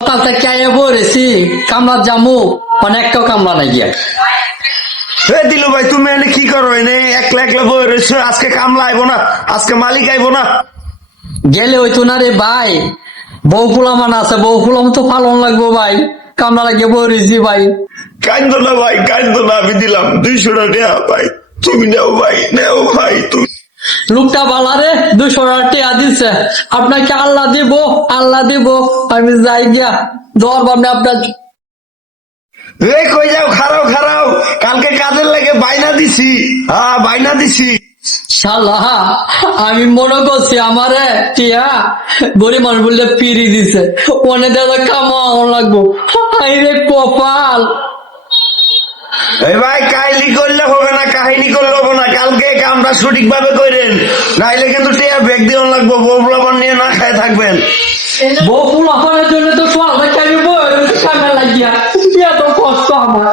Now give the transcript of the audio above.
সকাল থেকে আইয়া বলেছি কামলা জামু অনেকটাও কামলা নাই গিয়া। দিলু ভাই তুমি এনে কি করো এনে একলা একলা বই রয়েছো, আজকে কামলা আইবো না, আজকে মালিক আইবো না? গেলে হইতো না রে ভাই, বউ ফুলামান আছে, বউ ফুলাম তো পালন লাগবো ভাই, কামলা লাগিয়ে বলেছি ভাই। কান্দো না ভাই, কান্দো না, আমি দিলাম 200 টাকা ভাই, তুমি নেও ভাই, নেও ভাই তুমি। লোকটা বালারে 200 টাকা দিচ্ছে, আপনাকে আল্লাহ দিব, আল্লাহ দিব, আমি যাই গিয়া দর ভাবনা আপনার। কই যাও, খারাও খারাও, কালকে কাজের লাগে বাইনা দিছি, হ্যাঁ বাইনা দিছি। শালা আমি মনে করছি আমারে টিয়া গরিব মানুষ বললে পিড়ি দিছে, অনেক দাদা কামাও লাগবো, রে কপাল। ভাই কাহিনী করলে হবে না, কাহিনী করলে হবে না, কালকে কামটা সঠিক ভাবে করেন, নাইলে কিন্তু টিয়া ব্যাগ দিয়ে লাগবো, বউ নিয়ে না খায় থাকবেন। বউ ফুলাফানের জন্য তো সকাল থেকে আমি বই কামে লাগিয়া, এত কষ্ট আমার।